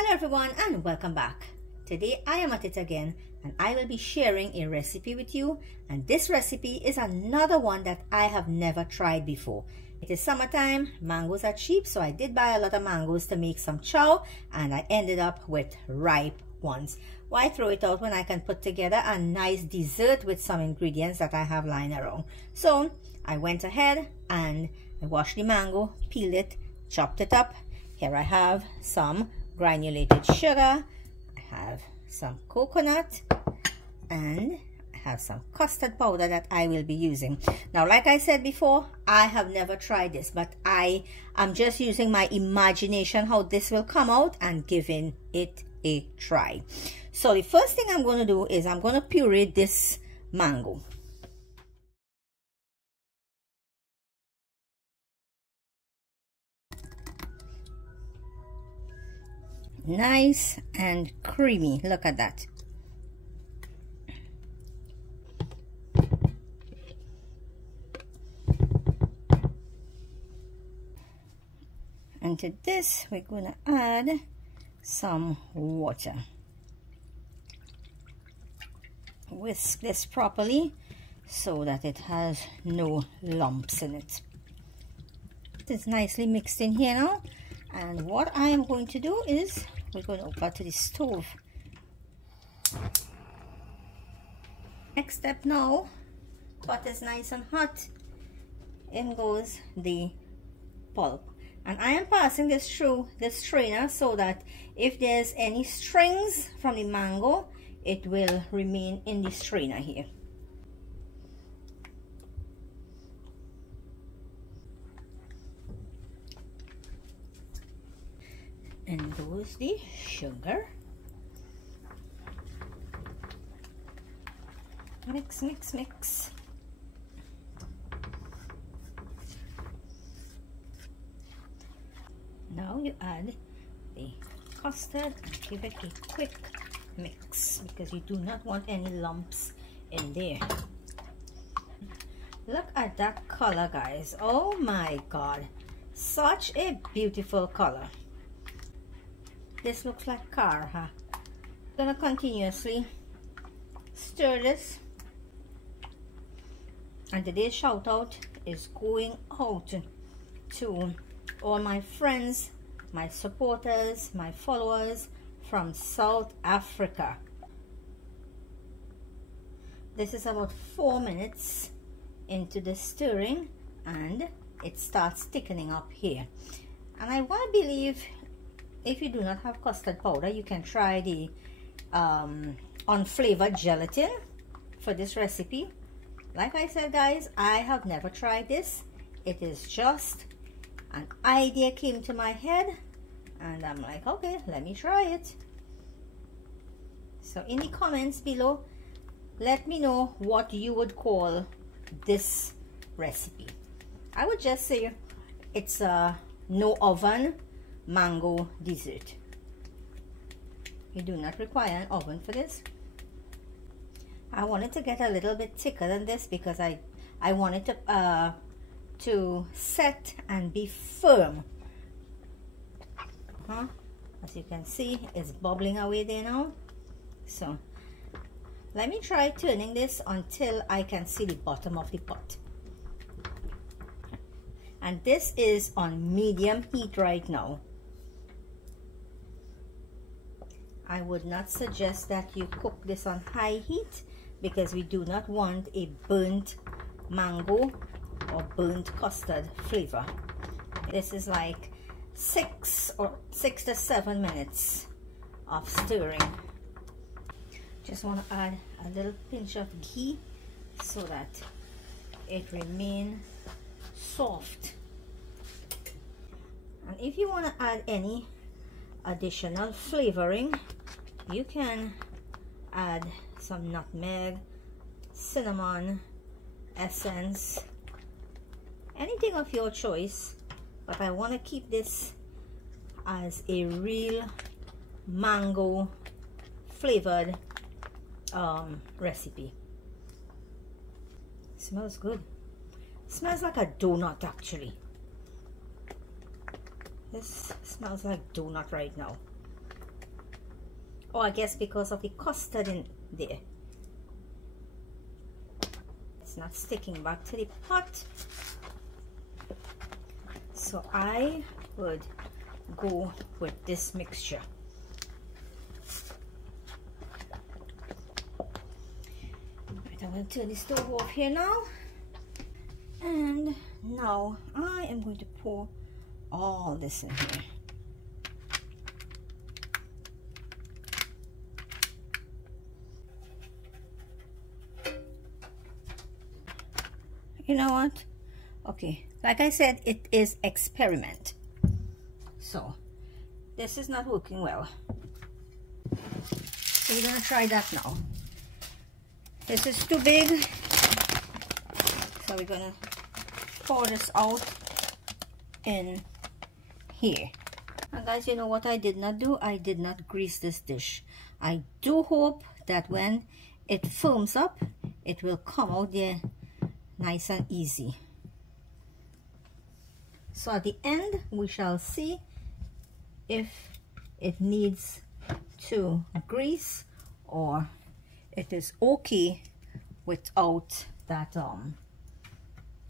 Hello everyone and welcome back. Today I am at it again and I will be sharing a recipe with you, and this recipe is another one that I have never tried before. It is summertime, mangoes are cheap, so I did buy a lot of mangoes to make some chow and I ended up with ripe ones. Why throw it out when I can put together a nice dessert with some ingredients that I have lying around? So I went ahead and I washed the mango, peeled it, chopped it up. Here I have some granulated sugar, I have some coconut, and I have some custard powder that I will be using. Now, like I said before, I have never tried this, but I am just using my imagination how this will come out and giving it a try. So the first thing I'm going to do is I'm going to puree this mango. Nice and creamy, look at that. And to this we're going to add some water. Whisk this properly so that it has no lumps in it. It's nicely mixed in here now, and what I am going to do is we're going to open to the stove. Next step now, butter is nice and hot. In goes the pulp, and I am passing this through the strainer so that if there's any strings from the mango, it will remain in the strainer here. And goes the sugar. Mix, mix, mix. Now you add the custard and give it a quick mix because you do not want any lumps in there. Look at that color, guys. Oh my god, such a beautiful color. This looks like car, huh? Gonna continuously stir this, and today's shout out is going out to all my friends, my supporters, my followers from South Africa. This is about 4 minutes into the stirring and it starts thickening up here, and I want to believe if you do not have custard powder, you can try the unflavored gelatin for this recipe. Like I said, guys, I have never tried this. It is just an idea came to my head and I'm like, okay, let me try it. So in the comments below, let me know what you would call this recipe. I would just say it's a no oven mango dessert. You do not require an oven for this. I wanted to get a little bit thicker than this because I wanted to set and be firm. As you can see, it's bubbling away there now. So let me try turning this until I can see the bottom of the pot. And this is on medium heat right now. I would not suggest that you cook this on high heat because we do not want a burnt mango or burnt custard flavor. This is like 6 to 7 minutes of stirring. Just want to add a little pinch of ghee so that it remains soft. And if you want to add any additional flavoring, you can add some nutmeg, cinnamon essence, anything of your choice, but I want to keep this as a real mango flavored recipe. Smells good. Smells like a donut actually. This smells like donut right now. Oh, I guess because of the custard in there. It's not sticking back to the pot. So I would go with this mixture. Right, I'm going to turn the stove off here now. And now I am going to pour all this in here. You know what? Okay, like I said, it is experiment. So this is not working well. So we're gonna try that now. This is too big. So we're gonna pour this out in here. And guys, you know what I did not do? I did not grease this dish. I do hope that when it firms up, it will come out there nice and easy. So at the end, we shall see if it needs to grease or it is okay without that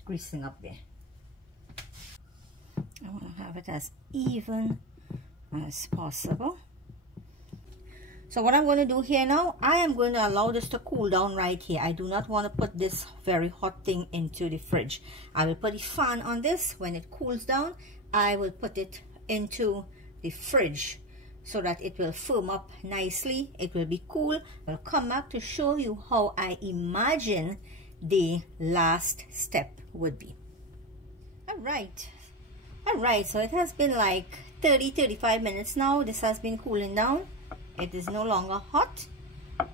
greasing up there. I want to have it as even as possible. So what I'm going to do here now, I am going to allow this to cool down right here. I do not want to put this very hot thing into the fridge. I will put a fan on this. When it cools down, I will put it into the fridge so that it will firm up nicely. It will be cool. I'll come back to show you how I imagine the last step would be. All right, so it has been like 30-35 minutes now. This has been cooling down. It is no longer hot.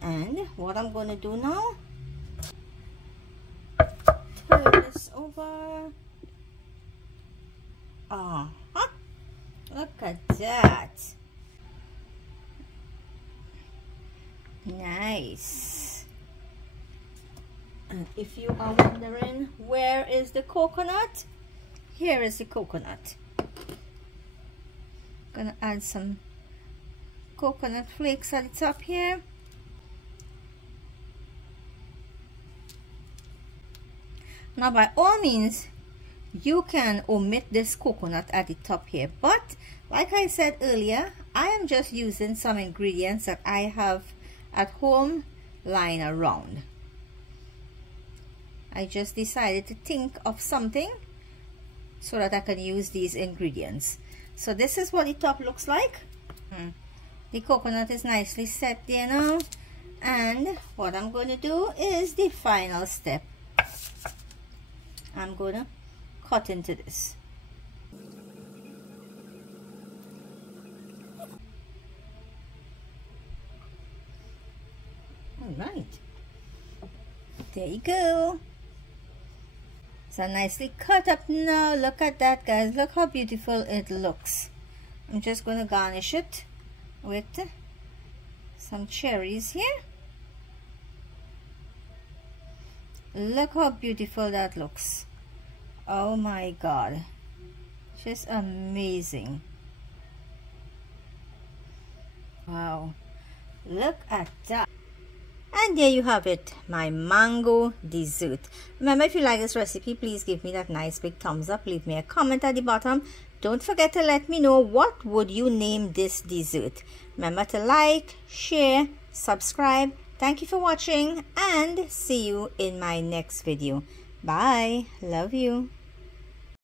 And what I'm going to do now, turn this over. Look at that. Nice. And if you are wondering where is the coconut, here is the coconut. Gonna add some coconut flakes at the top here. Now by all means you can omit this coconut at the top here, but like I said earlier, I am just using some ingredients that I have at home lying around. I just decided to think of something so that I can use these ingredients. So this is what the top looks like. The coconut is nicely set there now, and what I'm going to do is the final step. I'm going to cut into this. All right, there you go. So nicely cut up now. Look at that, guys. Look how beautiful it looks. I'm just going to garnish it with some cherries here. Look how beautiful that looks. Oh my god, just amazing. Wow, look at that. And there you have it, my mango dessert. Remember, if you like this recipe, please give me that nice big thumbs up. Leave me a comment at the bottom. Don't forget to let me know what would you name this dessert. Remember to like, share, subscribe. Thank you for watching, and see you in my next video. Bye. Love you.